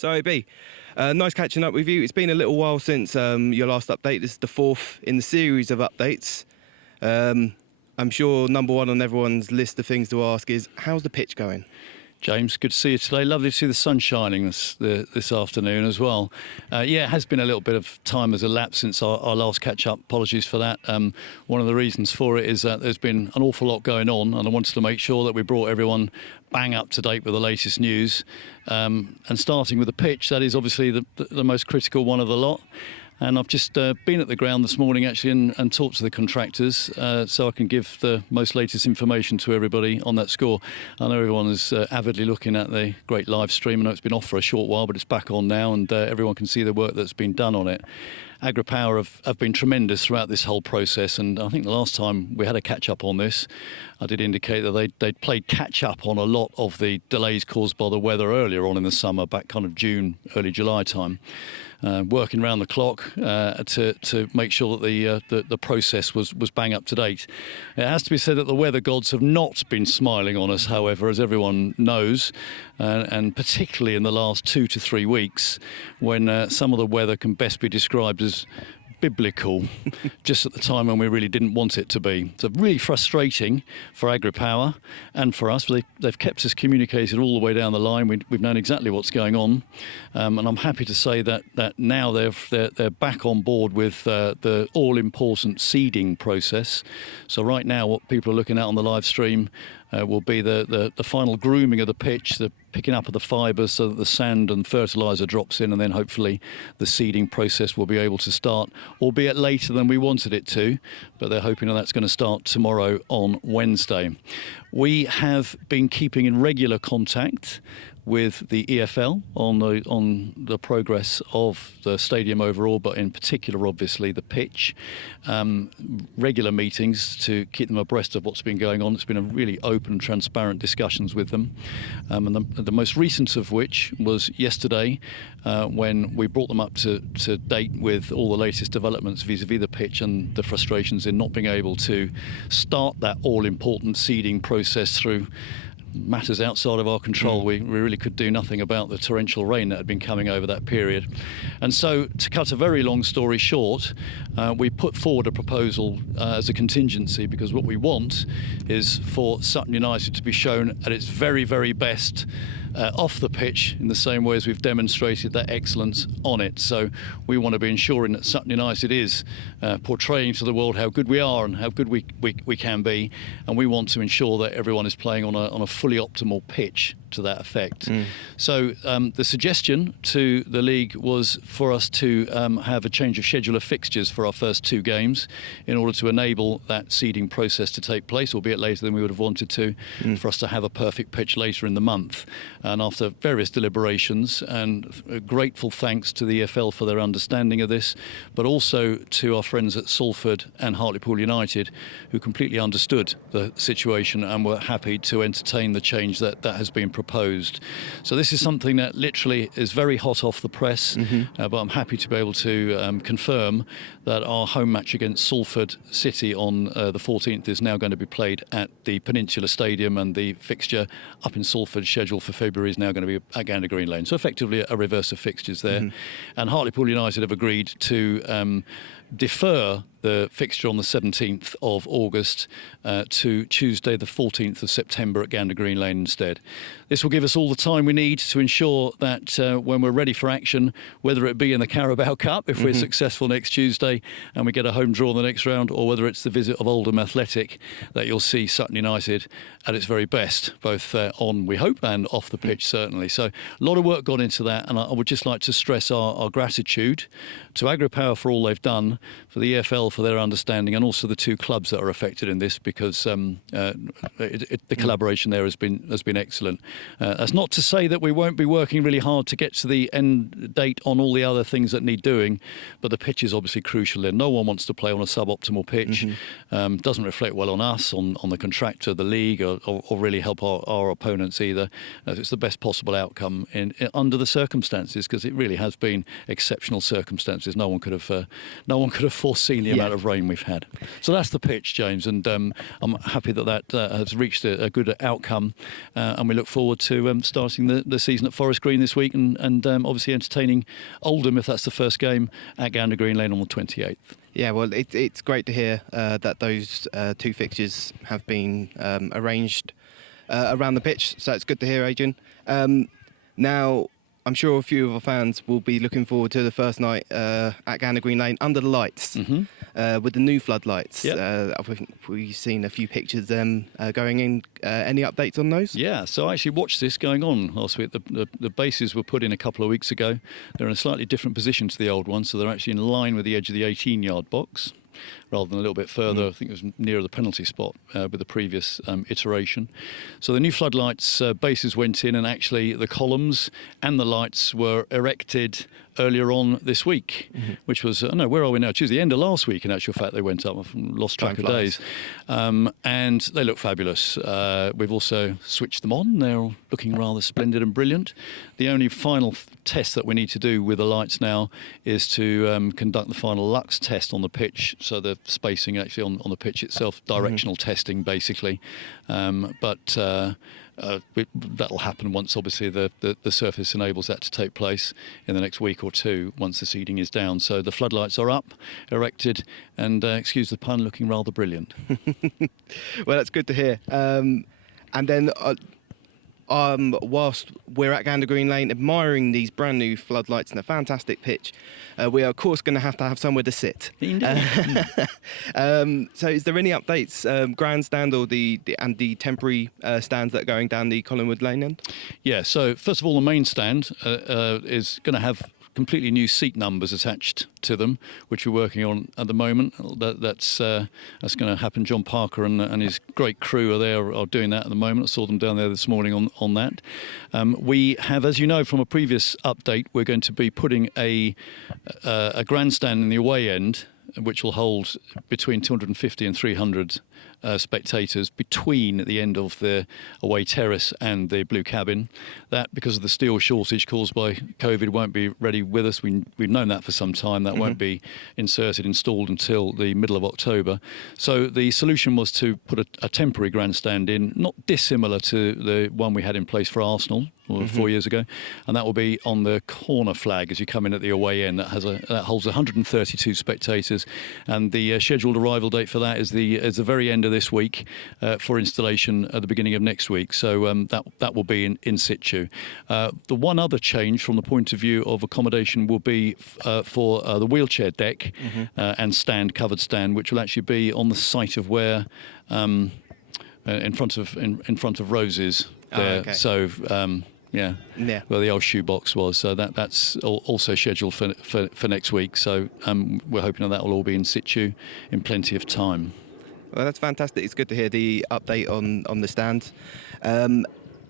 So, B, nice catching up with you. It's been a little while since your last update. This is the fourth in the series of updates. I'm sure number one on everyone's list of things to ask is, how's the pitch going? James, good to see you today. Lovely to see the sun shining this afternoon as well. Yeah, it has been a little bit of time has elapsed since our last catch-up. Apologies for that. One of the reasons for it is that there's been an awful lot going on, and I wanted to make sure that we brought everyone bang up to date with the latest news. And starting with the pitch, that is obviously the most critical one of the lot. And I've just been at the ground this morning actually and talked to the contractors so I can give the most latest information to everybody on that score. I know everyone is avidly looking at the great live stream. I know it's been off for a short while, but it's back on now, and everyone can see the work that's been done on it. AgriPower have been tremendous throughout this whole process, and I think the last time we had a catch-up on this, I did indicate that they'd played catch-up on a lot of the delays caused by the weather earlier on in the summer, back kind of June, early July time. Working around the clock to make sure that the process was bang up to date. It has to be said that the weather gods have not been smiling on us, however, as everyone knows, and particularly in the last 2 to 3 weeks, when some of the weather can best be described as biblical, just at the time when we really didn't want it to be. So really frustrating for AgriPower and for us. They've kept us communicated all the way down the line. We've known exactly what's going on, and I'm happy to say that now they're back on board with the all-important seeding process. So right now, what people are looking at on the live stream will be the final grooming of the pitch, the picking up of the fibres so that the sand and fertiliser drops in, and then hopefully the seeding process will be able to start, albeit later than we wanted it to, but they're hoping that that's going to start tomorrow on Wednesday. We have been keeping in regular contact with the EFL on the progress of the stadium overall, but in particular, obviously, the pitch. Regular meetings to keep them abreast of what's been going on. It's been a really open, transparent discussions with them. And the most recent of which was yesterday, when we brought them up to date with all the latest developments vis-a-vis the pitch and the frustrations in not being able to start that all-important seeding process through matters outside of our control. We really could do nothing about the torrential rain that had been coming over that period. And so, to cut a very long story short, we put forward a proposal as a contingency, because what we want is for Sutton United to be shown at its very, very best off the pitch, in the same way as we've demonstrated that excellence on it. So we want to be ensuring that Sutton United is portraying to the world how good we are and how good we can be, and we want to ensure that everyone is playing on a fully optimal pitch to that effect. So the suggestion to the league was for us to have a change of schedule of fixtures for our first 2 games in order to enable that seeding process to take place, albeit later than we would have wanted to, for us to have a perfect pitch later in the month. And after various deliberations, and grateful thanks to the EFL for their understanding of this, but also to our friends at Salford and Hartlepool United, who completely understood the situation and were happy to entertain the change that has been proposed. So this is something that literally is very hot off the press, but I'm happy to be able to confirm that our home match against Salford City on the 14th is now going to be played at the Peninsula Stadium, and the fixture up in Salford scheduled for February is now going to be at Gander Green Lane. So effectively a reverse of fixtures there. And Hartlepool United have agreed to defer the fixture on the 17th of August to Tuesday the 14th of September at Gander Green Lane instead. This will give us all the time we need to ensure that when we're ready for action, whether it be in the Carabao Cup, if we're successful next Tuesday and we get a home draw in the next round, or whether it's the visit of Oldham Athletic, that you'll see Sutton United at its very best, both on, we hope, and off the pitch, certainly. So a lot of work gone into that, and I would just like to stress our gratitude to AgriPower for all they've done, for the EFL for their understanding, and also the 2 clubs that are affected in this, because the collaboration there has been excellent. That's not to say that we won't be working really hard to get to the end date on all the other things that need doing, but the pitch is obviously crucial there. No one wants to play on a suboptimal pitch. Doesn't reflect well on us, on the contractor, the league, or really help our opponents either. It's the best possible outcome under the circumstances, because it really has been exceptional circumstances. No one could have foreseen the amount of rain we've had. So that's the pitch, James, and I'm happy that has reached a good outcome, and we look forward forward to starting the season at Forest Green this week and obviously entertaining Oldham if that's the first game at Gander Green Lane on the 28th. Yeah, well, it's great to hear that those two fixtures have been arranged around the pitch, so it's good to hear, Adrian. Now, I'm sure a few of our fans will be looking forward to the first night at Gander Green Lane under the lights with the new floodlights. Yep. I think we've seen a few pictures of them going in. Any updates on those? Yeah, so I actually watched this going on last week. The bases were put in a couple of weeks ago. They're in a slightly different position to the old one, so they're actually in line with the edge of the 18-yard box, rather than a little bit further. I think it was nearer the penalty spot with the previous iteration. So the new floodlights bases went in, and actually the columns and the lights were erected earlier on this week, which was, where are we now? Tuesday, the end of last week, in actual fact, they went up. I've lost track of days. And they look fabulous. We've also switched them on. They're looking rather splendid and brilliant. The only final test that we need to do with the lights now is to conduct the final lux test on the pitch, so the spacing actually on the pitch itself, directional testing basically. That'll happen once obviously the surface enables that to take place in the next week or two once the seeding is down. So the floodlights are up, erected, and excuse the pun, looking rather brilliant. Well, that's good to hear. And then whilst we're at Gander Green Lane admiring these brand new floodlights and a fantastic pitch, we are of course going to have somewhere to sit. Indeed. So is there any updates, grandstand or the temporary stands that are going down the Collingwood Lane end? Yeah, so first of all, the main stand is going to have completely new seat numbers attached to them, which we're working on at the moment. That's going to happen. John Parker and his great crew are doing that at the moment. I saw them down there this morning on that. We have, as you know from a previous update, we're going to be putting a grandstand in the away end, which will hold between 250 and 300 spectators between the end of the away terrace and the blue cabin. That, because of the steel shortage caused by COVID, won't be ready with us. We've known that for some time. That won't be installed until the middle of October. So the solution was to put a temporary grandstand in, not dissimilar to the one we had in place for Arsenal 4 years ago, and that will be on the corner flag as you come in at the away end. That holds 132 spectators, and the scheduled arrival date for that is the very end of this week for installation at the beginning of next week. So that will be in situ. The one other change from the point of view of accommodation will be for the wheelchair deck and covered stand, which will actually be on the site of where in front of Roses there. Okay. So. Yeah, where the old shoebox was. So that's also scheduled for next week. So we're hoping that will all be in situ in plenty of time. Well, that's fantastic. It's good to hear the update on the stand.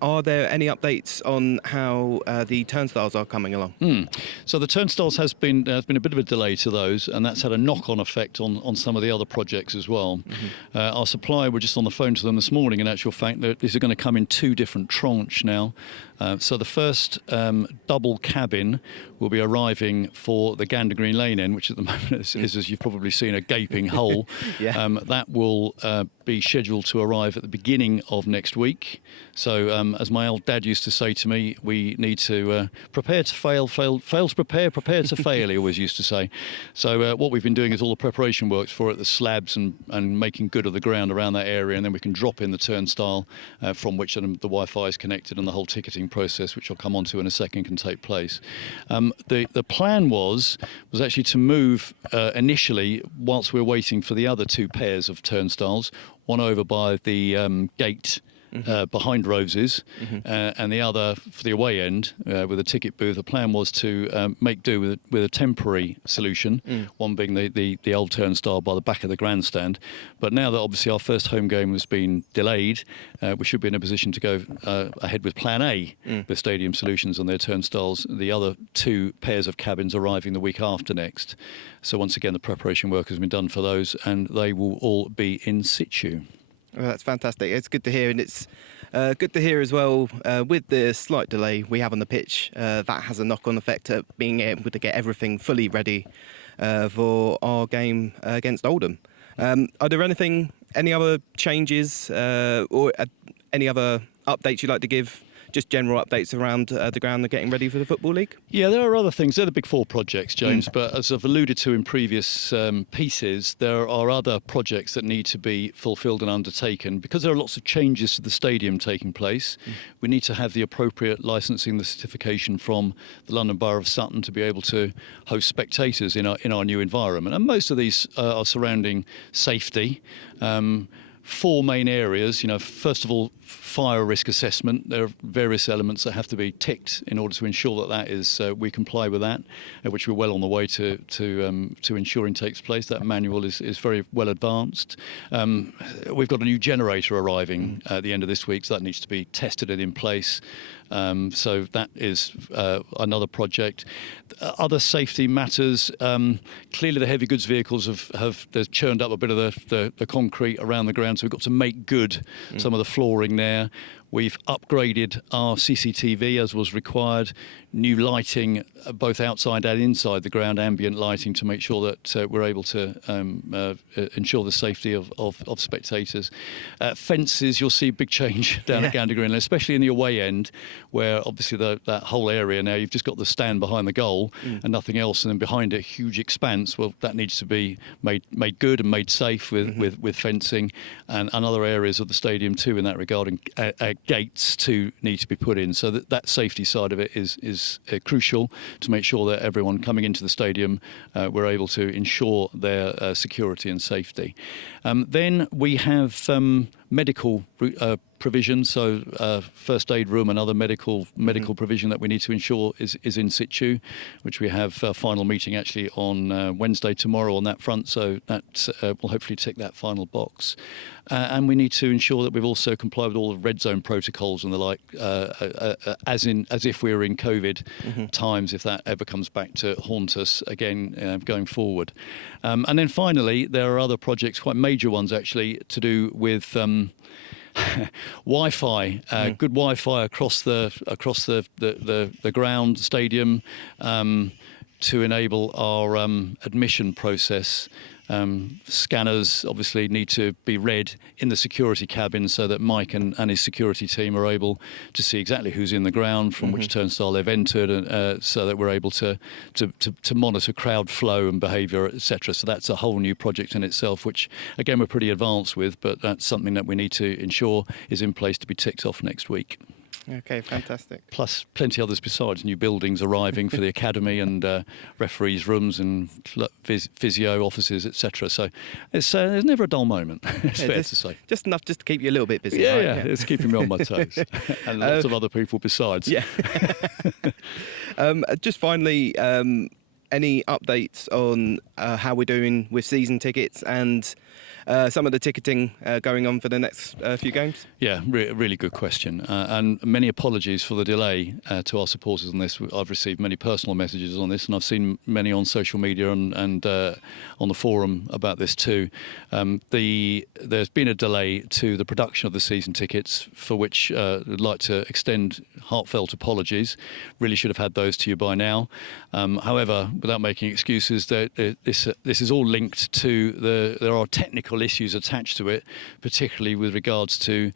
Are there any updates on how the turnstiles are coming along? So the turnstiles there's been a bit of a delay to those, and that's had a knock-on effect on some of the other projects as well. Our supplier, we're just on the phone to them this morning, in actual fact, these are going to come in two different tranches now. So the first double cabin will be arriving for the Gander Green Lane end, which at the moment is as you've probably seen, a gaping hole. That will be scheduled to arrive at the beginning of next week. So as my old dad used to say to me, we need to prepare to fail to prepare to fail, he always used to say. So what we've been doing is all the preparation works for it, the slabs and making good of the ground around that area, and then we can drop in the turnstile from which the Wi-Fi is connected, and the whole ticketing process, which I'll come on to in a second, can take place. The plan was actually to move initially, whilst we're waiting for the other two pairs of turnstiles, one over by the gate behind Roses, and the other for the away end with a ticket booth. The plan was to make do with a temporary solution, one being the old turnstile by the back of the grandstand. But now that obviously our first home game has been delayed, we should be in a position to go ahead with Plan A with Stadium Solutions and their turnstiles. The other two pairs of cabins arriving the week after next. So once again, the preparation work has been done for those, and they will all be in situ. Well, that's fantastic. It's good to hear, and it's good to hear as well, with the slight delay we have on the pitch, that has a knock-on effect at being able to get everything fully ready for our game against Oldham. Are there any other changes or any other updates you'd like to give just general updates around the ground and getting ready for the Football League? Yeah, there are other things. They're the big four projects, James, but as I've alluded to in previous pieces, there are other projects that need to be fulfilled and undertaken. Because there are lots of changes to the stadium taking place, we need to have the appropriate licensing, the certification from the London Borough of Sutton to be able to host spectators in our new environment. And most of these are surrounding safety. Four main areas. First of all, fire risk assessment. There are various elements that have to be ticked in order to ensure that is we comply with that, which we're well on the way to ensuring takes place. That manual is very well advanced. We've got a new generator arriving at the end of this week, so that needs to be tested and in place. So that is another project. Other safety matters. Clearly, the heavy goods vehicles they've churned up a bit of the concrete around the ground, so we've got to make good some of the flooring there. We've upgraded our CCTV as was required, new lighting both outside and inside the ground, ambient lighting to make sure that we're able to ensure the safety of spectators. Fences, you'll see big change down at Gander Green, especially in the away end, where obviously that whole area now, you've just got the stand behind the goal and nothing else, and then behind it, huge expanse. Well, that needs to be made good and made safe with fencing and other areas of the stadium too in that regard, and gates too need to be put in. So that safety side of it is crucial to make sure that everyone coming into the stadium, we're able to ensure their security and safety. Then we have medical provision, so first aid room and other medical provision that we need to ensure is in situ, which we have a final meeting actually on Wednesday tomorrow on that front, so that will hopefully tick that final box. And we need to ensure that we've also complied with all the red zone protocols and the like, as if we were in COVID times, if that ever comes back to haunt us again going forward. And then finally, there are other projects, quite major ones actually, to do with Wi-Fi, good Wi-Fi across the ground, stadium, to enable our admission process. Scanners obviously need to be read in the security cabin so that Mike and his security team are able to see exactly who's in the ground, from which turnstile they've entered, and so that we're able to monitor crowd flow and behaviour, etc. So that's a whole new project in itself, which again we're pretty advanced with, but that's something that we need to ensure is in place to be ticked off next week. Okay, fantastic. Plus plenty others besides, new buildings arriving for the academy and referees' rooms and physio offices, etc. So there's never a dull moment, it's fair to say. Just enough just to keep you a little bit busy. Yeah, right? yeah, it's keeping me on my toes. And lots of other people besides. Yeah. Just finally, any updates on how we're doing with season tickets and some of the ticketing going on for the next few games? Yeah, really good question. And many apologies for the delay to our supporters on this. I've received many personal messages on this, and I've seen many on social media and on the forum about this too. There's been a delay to the production of the season tickets, for which I'd like to extend heartfelt apologies. Really should have had those to you by now. However, without making excuses, this is all linked to there are technical issues attached to it, particularly with regards to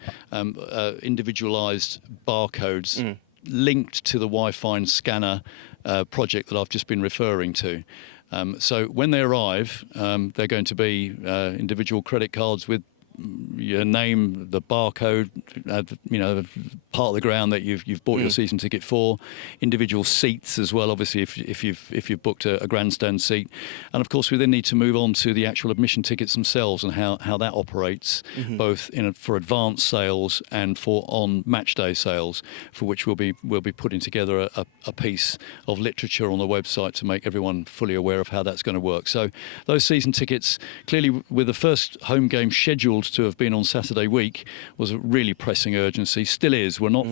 individualised barcodes linked to the Wi-Fi scanner project that I've just been referring to. So when they arrive, they're going to be individual credit cards with your name, the barcode, part of the ground that you've bought your season ticket for, individual seats as well, obviously if you've booked a grandstand seat, and of course we then need to move on to the actual admission tickets themselves and how that operates, both for advanced sales and for on match day sales, for which we'll be putting together a piece of literature on the website to make everyone fully aware of how that's going to work. So those season tickets, clearly with the first home game scheduled to have been on Saturday week, was a really pressing urgency. Still is. We're not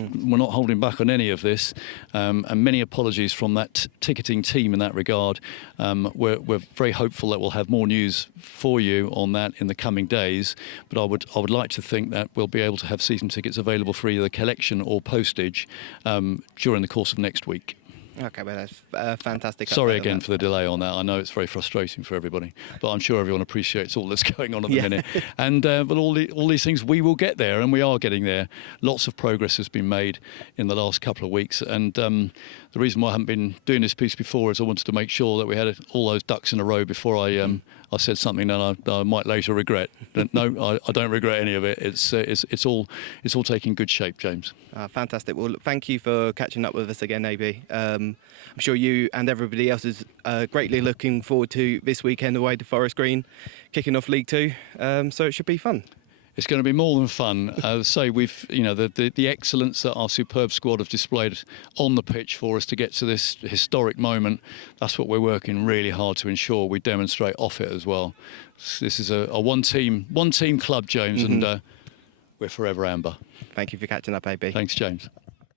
holding back on any of this, and many apologies from that ticketing team in that regard. We're very hopeful that we'll have more news for you on that in the coming days. But I would like to think that we'll be able to have season tickets available for either collection or postage during the course of next week. Okay, well, that's a fantastic. Sorry update on again that. for the delay on that. I know it's very frustrating for everybody, but I'm sure everyone appreciates all that's going on at the minute. And but all these things, we will get there, and we are getting there. Lots of progress has been made in the last couple of weeks, and the reason why I haven't been doing this piece before is I wanted to make sure that we had all those ducks in a row before I said something that I might later regret. No, I don't regret any of it. It's all taking good shape, James. Fantastic. Well, thank you for catching up with us again, AB. I'm sure you and everybody else is greatly looking forward to this weekend away to Forest Green, kicking off League Two. So it should be fun. It's going to be more than fun. Say we've, the excellence that our superb squad have displayed on the pitch for us to get to this historic moment. That's what we're working really hard to ensure we demonstrate off it as well. This is a one team club, James, and we're forever amber. Thank you for catching up, AB. Thanks, James.